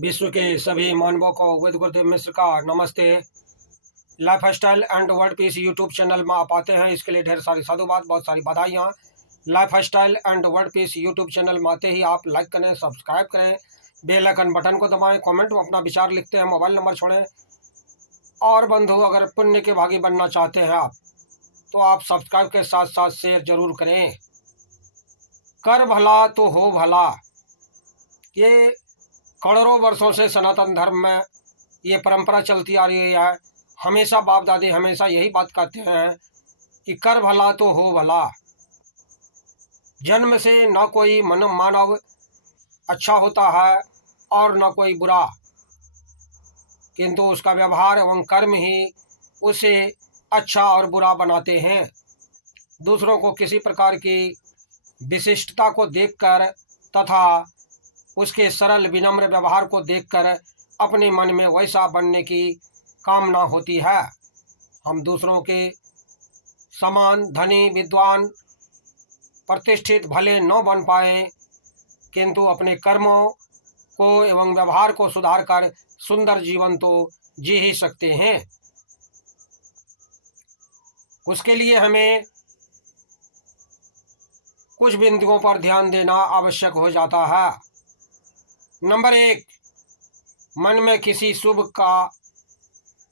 विश्व के सभी मानवों को वेद गुरुदेव मिश्र का नमस्ते। Life style and world peace YouTube channel में आप आते हैं, इसके लिए ढेर सारी साधुवाद, बहुत सारी बधाइयाँ। Life style and world peace YouTube channel में आते ही आप लाइक करें, सब्सक्राइब करें, बेल आइकन बटन को दबाएं, कमेंट में अपना विचार लिखते हैं, मोबाइल नंबर छोड़ें। और बंधु, अगर पुण्य के भागी बनना चाहते हैं आप, तो आप सब्सक्राइब के साथ साथ शेयर जरूर करें। कर भला तो हो भला, ये करोड़ों वर्षों से सनातन धर्म में ये परंपरा चलती आ रही है। हमेशा बाप दादी हमेशा यही बात कहते हैं कि कर भला तो हो भला। जन्म से न कोई मानव अच्छा होता है और न कोई बुरा, किंतु उसका व्यवहार एवं कर्म ही उसे अच्छा और बुरा बनाते हैं। दूसरों को किसी प्रकार की विशिष्टता को देखकर तथा उसके सरल विनम्र व्यवहार को देखकर अपने मन में वैसा बनने की कामना होती है। हम दूसरों के समान धनी, विद्वान, प्रतिष्ठित भले न बन पाएं, किंतु अपने कर्मों को एवं व्यवहार को सुधार कर सुंदर जीवन तो जी ही सकते हैं। उसके लिए हमें कुछ बिंदुओं पर ध्यान देना आवश्यक हो जाता है। नंबर 1, मन में किसी शुभ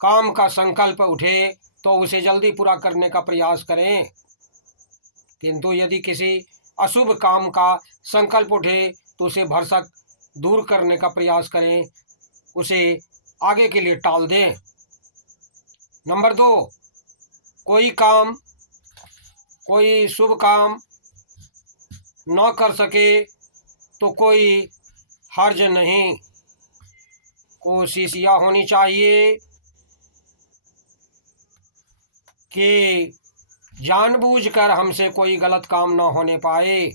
काम का संकल्प उठे तो उसे जल्दी पूरा करने का प्रयास करें, किंतु यदि किसी अशुभ काम का संकल्प उठे तो उसे भरसक दूर करने का प्रयास करें, उसे आगे के लिए टाल दें। नंबर 2, कोई शुभ काम न कर सके तो कोई हर्ज नहीं। कोशिश यह होनी चाहिए कि जानबूझकर हमसे कोई गलत काम न होने पाए।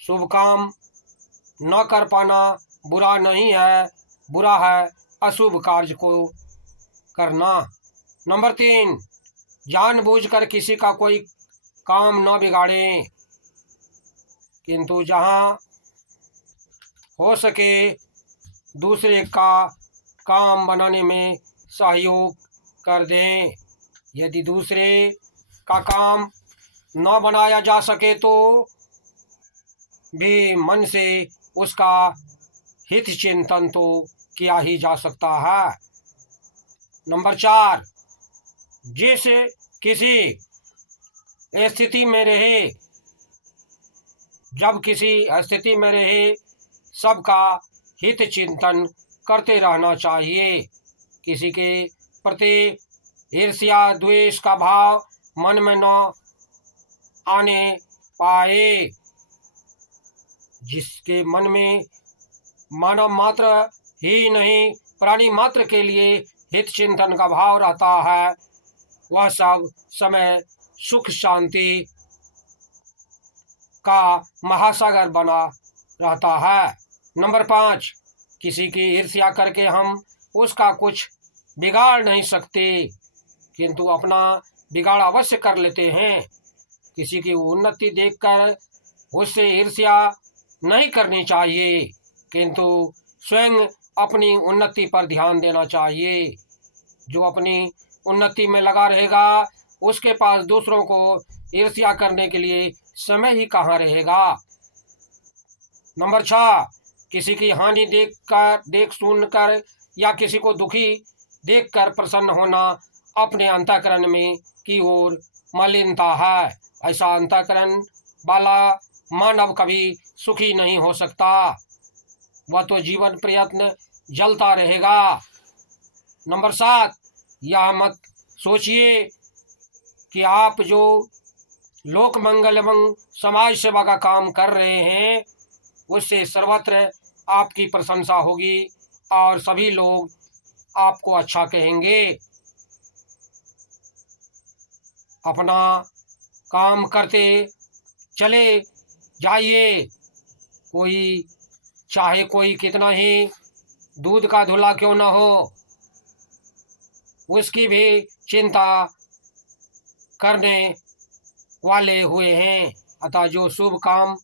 शुभ काम न कर पाना बुरा नहीं है, बुरा है अशुभ कार्य को करना। नंबर 3, जानबूझकर किसी का कोई काम न बिगाड़ें, किंतु जहाँ हो सके दूसरे का काम बनाने में सहयोग कर दें। यदि दूसरे का काम न बनाया जा सके तो भी मन से उसका हित चिंतन तो किया ही जा सकता है। नंबर 4, जिस किसी स्थिति में रहे, जब किसी स्थिति में रहे, सबका हित चिंतन करते रहना चाहिए। किसी के प्रति ईर्ष्या द्वेष का भाव मन में न आने पाए। जिसके मन में मानव मात्र ही नहीं, प्राणी मात्र के लिए हित चिंतन का भाव रहता है, वह सब समय सुख शांति का महासागर बना रहता है। नंबर 5, किसी की ईर्ष्या करके हम उसका कुछ बिगाड़ नहीं सकते, किंतु अपना बिगाड़ अवश्य कर लेते हैं। किसी की उन्नति देखकर उससे ईर्ष्या नहीं करनी चाहिए, किंतु स्वयं अपनी उन्नति पर ध्यान देना चाहिए। जो अपनी उन्नति में लगा रहेगा, उसके पास दूसरों को ईर्ष्या करने के लिए समय ही कहाँ रहेगा। नंबर 6, किसी की हानि देख सुनकर या किसी को दुखी देखकर प्रसन्न होना अपने अंतःकरण में की ओर मलिनता है। ऐसा अंतःकरण वाला मानव कभी सुखी नहीं हो सकता, वह तो जीवन प्रयत्न जलता रहेगा। नंबर 7, यह मत सोचिए कि आप जो लोक मंगल एवं समाज सेवा का काम कर रहे हैं, उससे सर्वत्र आपकी प्रशंसा होगी और सभी लोग आपको अच्छा कहेंगे। अपना काम करते चले जाइए। चाहे कोई कितना ही दूध का धुला क्यों न हो, उसकी भी चिंता करने वाले हुए हैं। अतः जो शुभ काम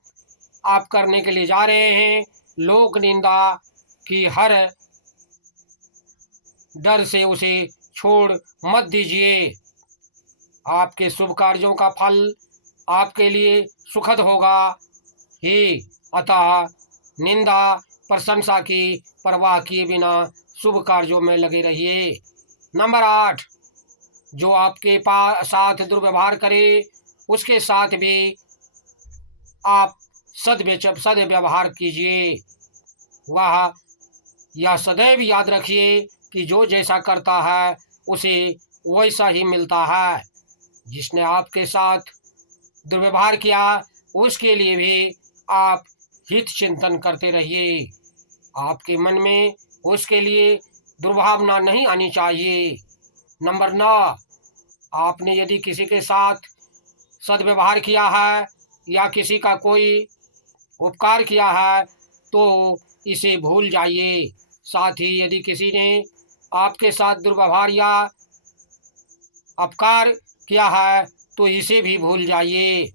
आप करने के लिए जा रहे हैं, लोक निंदा कि हर डर से उसे छोड़ मत दीजिए। आपके शुभ कार्यों का फल आपके लिए सुखद होगा ही। अतः निंदा प्रशंसा की परवाह किए बिना शुभ कार्यों में लगे रहिए। नंबर 8, जो आपके साथ दुर्व्यवहार करे उसके साथ भी आप सद्व्यवहार कीजिए। वह यह सदैव याद रखिए कि जो जैसा करता है उसे वैसा ही मिलता है। जिसने आपके साथ दुर्व्यवहार किया उसके लिए भी आप हित चिंतन करते रहिए। आपके मन में उसके लिए दुर्भावना नहीं आनी चाहिए। नंबर 9, आपने यदि किसी के साथ सद्व्यवहार किया है या किसी का कोई उपकार किया है तो इसे भूल जाइए। साथ ही यदि किसी ने आपके साथ दुर्व्यवहार या अपकार किया है तो इसे भी भूल जाइए।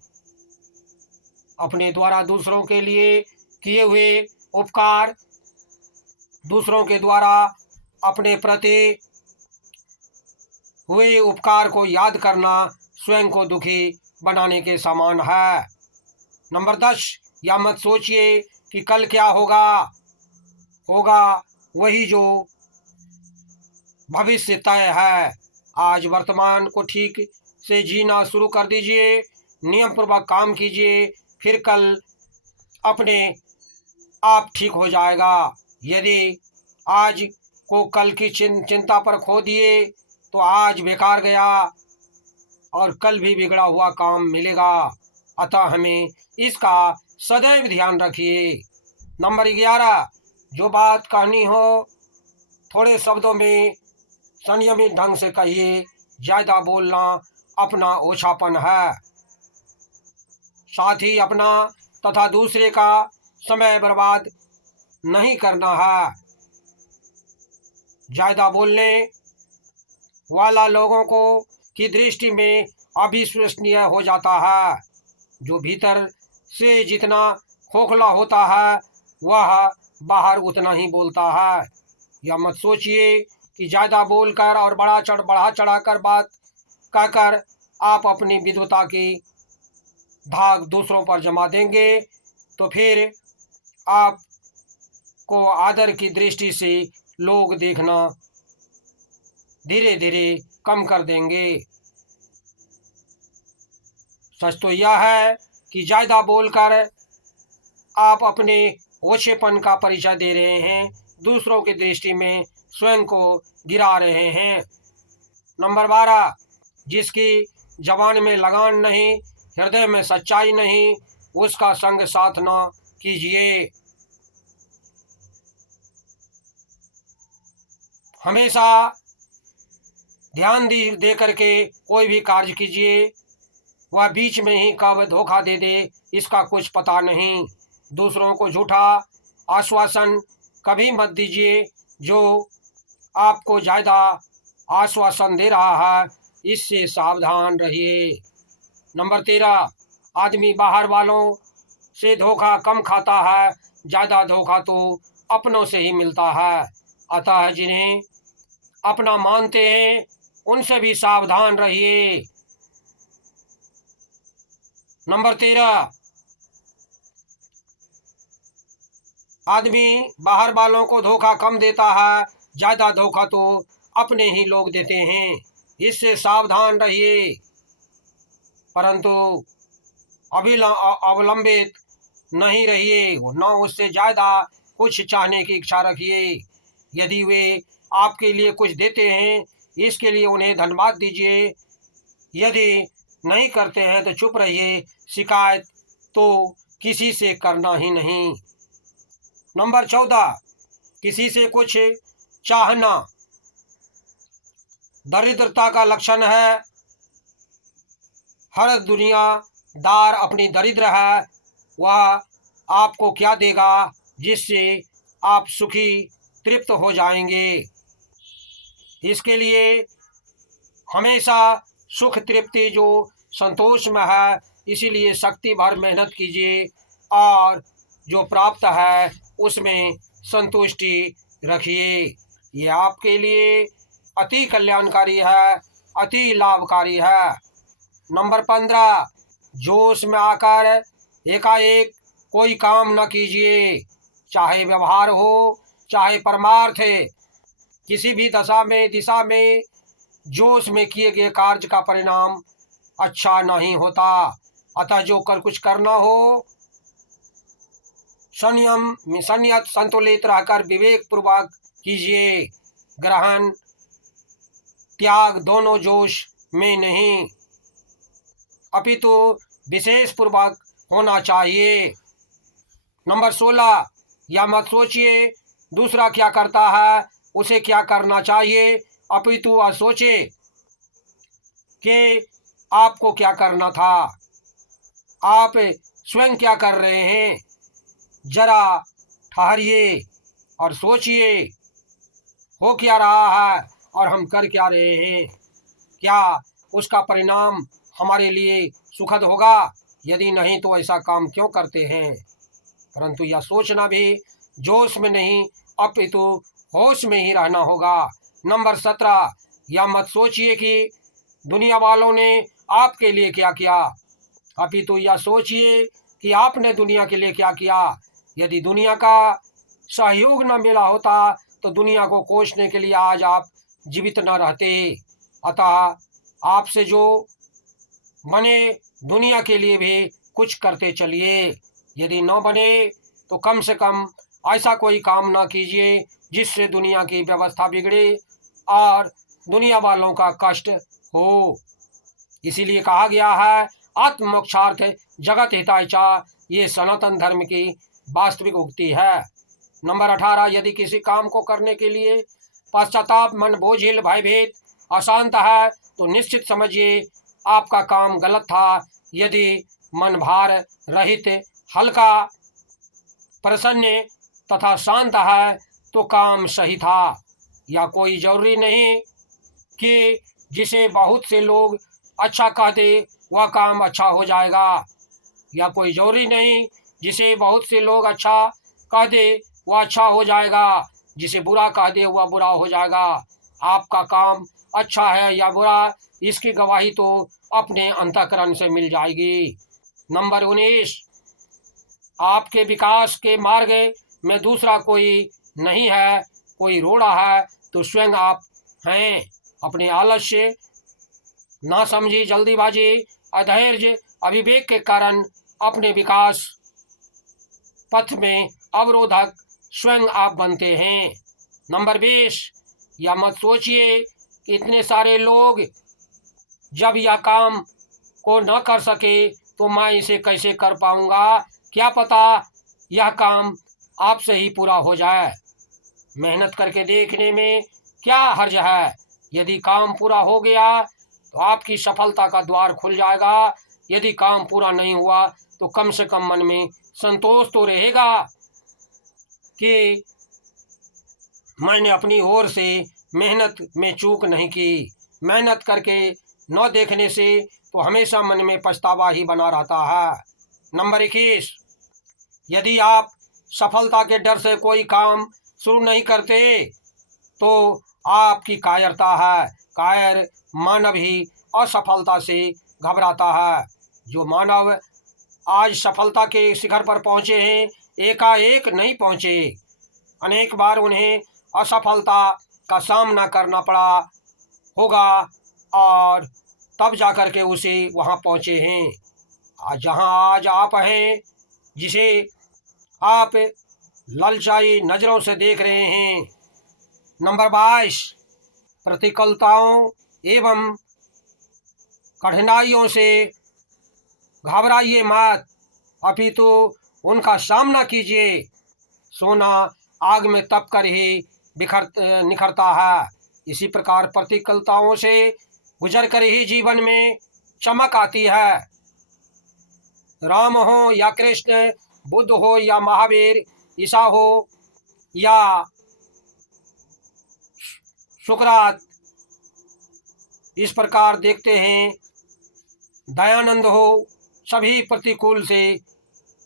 अपने द्वारा दूसरों के लिए किए हुए उपकार दूसरों के द्वारा अपने प्रति हुए उपकार को याद करना स्वयं को दुखी बनाने के समान है। नंबर 10, या मत सोचिए कि कल क्या होगा वही जो भविष्य तय है। आज वर्तमान को ठीक से जीना शुरू कर दीजिए, नियम पूर्वक काम कीजिए, फिर कल अपने आप ठीक हो जाएगा। यदि आज को कल की चिंता पर खो दिए तो आज बेकार गया और कल भी बिगड़ा हुआ काम मिलेगा। अतः हमें इसका सदैव ध्यान रखिए। नंबर 11, जो बात कहनी हो थोड़े शब्दों में संयमित ढंग से कहिए। ज़्यादा बोलना अपना ओछापन है। साथ ही अपना तथा दूसरे का समय बर्बाद नहीं करना है। ज़्यादा बोलने वाला लोगों को की दृष्टि में अविश्वसनीय हो जाता है। जो भीतर से जितना खोखला होता है वह बाहर उतना ही बोलता है। यह मत सोचिए कि ज़्यादा बोलकर और बढ़ा चढ़ाकर बात कहकर आप अपनी विद्वता की धाक दूसरों पर जमा देंगे तो फिर आपको आदर की दृष्टि से लोग देखना धीरे धीरे कम कर देंगे। सच तो यह है कि ज़्यादा बोलकर आप अपने ओछेपन का परिचय दे रहे हैं, दूसरों की दृष्टि में स्वयं को गिरा रहे हैं। नंबर 12, जिसकी जबान में लगान नहीं, हृदय में सच्चाई नहीं, उसका संग साथ न कीजिए। हमेशा ध्यान दे करके कोई भी कार्य कीजिए। वह बीच में ही कब धोखा दे दे इसका कुछ पता नहीं। दूसरों को झूठा आश्वासन कभी मत दीजिए। जो आपको ज़्यादा आश्वासन दे रहा है इससे सावधान रहिए। नंबर 13, आदमी बाहर वालों से धोखा कम खाता है, ज़्यादा धोखा तो अपनों से ही मिलता है। अतः जिन्हें अपना मानते हैं उनसे भी सावधान रहिए। नंबर 13, आदमी बाहर वालों को धोखा कम देता है, ज़्यादा धोखा तो अपने ही लोग देते हैं। इससे सावधान रहिए। परंतु अवलंबित नहीं रहिए, न उससे ज़्यादा कुछ चाहने की इच्छा रखिए। यदि वे आपके लिए कुछ देते हैं इसके लिए उन्हें धन्यवाद दीजिए। यदि नहीं करते हैं तो चुप रहिए। शिकायत तो किसी से करना ही नहीं। नंबर 14, किसी से कुछ चाहना दरिद्रता का लक्षण है। हर दुनियादार अपनी दरिद्र है। वह आपको क्या देगा जिससे आप सुखी तृप्त हो जाएंगे। इसके लिए हमेशा सुख तृप्ति जो संतोष में है, इसीलिए शक्ति भर मेहनत कीजिए और जो प्राप्त है उसमें संतुष्टि रखिए। ये आपके लिए अति कल्याणकारी है, अति लाभकारी है। नंबर 15, जोश में आकर एकाएक कोई काम न कीजिए, चाहे व्यवहार हो चाहे परमार्थ है। किसी भी दिशा में जोश में किए गए कार्य का परिणाम अच्छा नहीं होता। अतः जो कुछ करना हो संयत संतुलित रहकर विवेक पूर्वक कीजिए। ग्रहण त्याग दोनों जोश में नहीं अपितु विशेष पूर्वक होना चाहिए। नंबर 16, यह मत सोचिए दूसरा क्या करता है उसे क्या करना चाहिए, अपितु वह सोचे कि आपको क्या करना था, आप स्वयं क्या कर रहे हैं। जरा ठहरिए और सोचिए हो क्या रहा है और हम कर क्या रहे हैं। क्या उसका परिणाम हमारे लिए सुखद होगा? यदि नहीं तो ऐसा काम क्यों करते हैं। परंतु यह सोचना भी जोश में नहीं अपितु होश में ही रहना होगा। नंबर 17, यह मत सोचिए कि दुनिया वालों ने आपके लिए क्या किया, अपितु यह सोचिए कि आपने दुनिया के लिए क्या किया। यदि दुनिया का सहयोग न मिला होता तो दुनिया को कोसने के लिए आज आप जीवित न रहते। अतः आपसे जो बने दुनिया के लिए भी कुछ करते चलिए। यदि न बने तो कम से कम ऐसा कोई काम ना कीजिए जिससे दुनिया की व्यवस्था बिगड़े और दुनिया वालों का कष्ट हो। इसीलिए कहा गया है आत्ममोक्षार्थ जगत हिताय च, ये सनातन धर्म की वास्तविक उक्ति है। नंबर 18, यदि किसी काम को करने के लिए पश्चाताप, मन बोझिल, भयभीत, अशांत है तो निश्चित समझिए आपका काम गलत था। यदि मन भार रहित, हल्का, प्रसन्न तथा शांत है तो काम सही था। या कोई जरूरी नहीं कि जिसे बहुत से लोग अच्छा कह दे वह काम अच्छा हो जाएगा, या कोई जरूरी नहीं जिसे बहुत से लोग अच्छा कह दे वह अच्छा हो जाएगा, जिसे बुरा कह दे वह बुरा हो जाएगा। आपका काम अच्छा है या बुरा इसकी गवाही तो अपने अंतःकरण से मिल जाएगी। नंबर 19, आपके विकास के मार्ग में दूसरा कोई नहीं है, कोई रोड़ा है तो स्वयं आप हैं। अपने आलस्य, नासमझी, जल्दीबाजी, अधैर्य, अविवेक के कारण अपने विकास पथ में अवरोधक स्वयं आप बनते हैं। नंबर 20, यह मत सोचिए कि इतने सारे लोग जब यह काम को न कर सके तो मैं इसे कैसे कर पाऊंगा, क्या पता यह काम आपसे ही पूरा हो जाए। मेहनत करके देखने में क्या हर्ज है। यदि काम पूरा हो गया तो आपकी सफलता का द्वार खुल जाएगा। यदि काम पूरा नहीं हुआ तो कम से कम मन में संतोष तो रहेगा कि मैंने अपनी ओर से मेहनत में चूक नहीं की। मेहनत करके न देखने से तो हमेशा मन में पछतावा ही बना रहता है। नंबर 21, यदि आप सफलता के डर से कोई काम शुरू नहीं करते तो आपकी कायरता है। कायर मानव ही असफलता से घबराता है। जो मानव आज सफलता के शिखर पर पहुँचे हैं एकाएक नहीं पहुँचे, अनेक बार उन्हें असफलता का सामना करना पड़ा होगा और तब जाकर के उसे वहाँ पहुँचे हैं जहाँ आज आप हैं, जिसे आप ललचाई नज़रों से देख रहे हैं। नंबर 22, प्रतिकूलताओं एवं कठिनाइयों से घबराइए मत, अपितु उनका सामना कीजिए। सोना आग में तप कर ही निखरता है। इसी प्रकार प्रतिकूलताओं से गुजर कर ही जीवन में चमक आती है। राम हो या कृष्ण, बुद्ध हो या महावीर, ईसा हो या सुकरात, इस प्रकार देखते हैं दयानंद हो, सभी प्रतिकूल से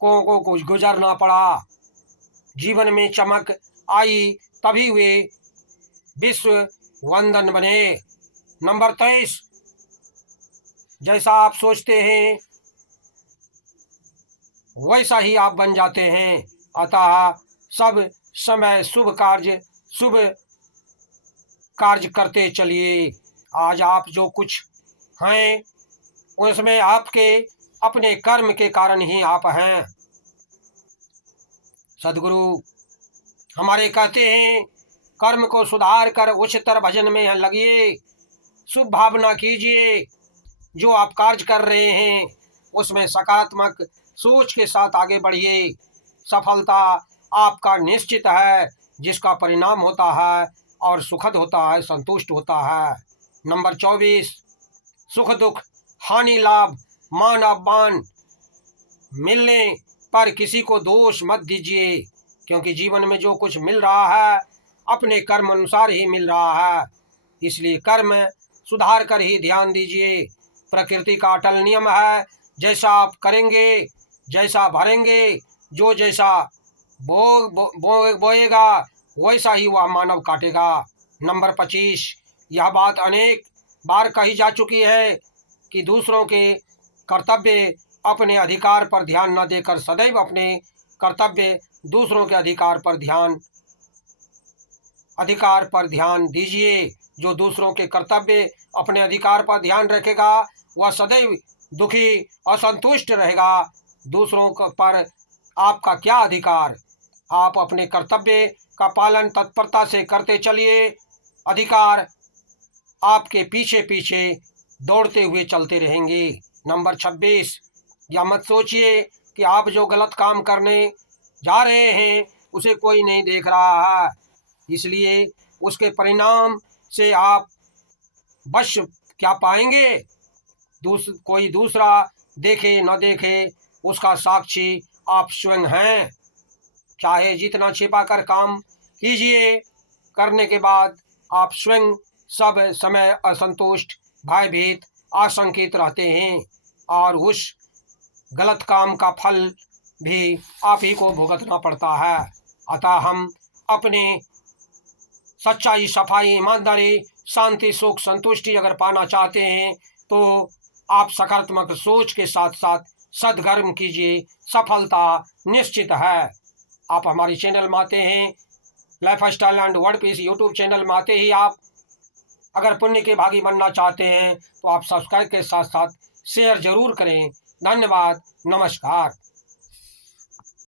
को गुजरना पड़ा, जीवन में चमक आई तभी वे विश्व वंदन बने। नंबर 23, जैसा आप सोचते हैं वैसा ही आप बन जाते हैं। अतः सब समय शुभ कार्य करते चलिए। आज आप जो कुछ हैं उसमें आपके अपने कर्म के कारण ही आप हैं। सदगुरु हमारे कहते हैं, कर्म को सुधार कर उच्चतर भजन में लगिए, शुभ भावना कीजिए। जो आप कार्य कर रहे हैं उसमें सकारात्मक सोच के साथ आगे बढ़िए। सफलता आपका निश्चित है, जिसका परिणाम होता है और सुखद होता है, संतुष्ट होता है। नंबर 24, सुख दुख हानि लाभ मान अपमान मिलने पर किसी को दोष मत दीजिए, क्योंकि जीवन में जो कुछ मिल रहा है अपने कर्म अनुसार ही मिल रहा है। इसलिए कर्म सुधार कर ही ध्यान दीजिए। प्रकृति का अटल नियम है, जैसा आप करेंगे, जैसा भरेंगे, जो जैसा बोएगा वैसा ही वह मानव काटेगा। नंबर 25, यह बात अनेक बार कही जा चुकी है कि दूसरों के कर्तव्य अपने अधिकार पर ध्यान न देकर सदैव अपने कर्तव्य दूसरों के अधिकार पर ध्यान दीजिए। जो दूसरों के कर्तव्य अपने अधिकार पर ध्यान रखेगा वह सदैव दुखी असंतुष्ट रहेगा। दूसरों पर आपका क्या अधिकार? आप अपने कर्तव्य का पालन तत्परता से करते चलिए। अधिकार आपके पीछे पीछे दौड़ते हुए चलते रहेंगे। नंबर 26, यह मत सोचिए कि आप जो गलत काम करने जा रहे हैं उसे कोई नहीं देख रहा है, इसलिए उसके परिणाम से आप बच क्या पाएंगे? कोई दूसरा देखे न देखे उसका साक्षी आप स्वयं हैं। चाहे जितना छिपा कर काम कीजिए, करने के बाद आप स्वयं सब समय असंतुष्ट, भयभीत, आशंकित रहते हैं और उस गलत काम का फल भी आप ही को भुगतना पड़ता है। अतः हम अपने सच्चाई, सफाई, ईमानदारी, शांति, सुख, संतुष्टि अगर पाना चाहते हैं तो आप सकारात्मक सोच के साथ साथ सद्कर्म कीजिए। सफलता निश्चित है। आप हमारी चैनल में आते हैं, lifestyle and word piece YouTube channel में आते ही आप अगर पुण्य के भागी बनना चाहते हैं तो आप सब्सक्राइब के साथ साथ शेयर जरूर करें। धन्यवाद, नमस्कार।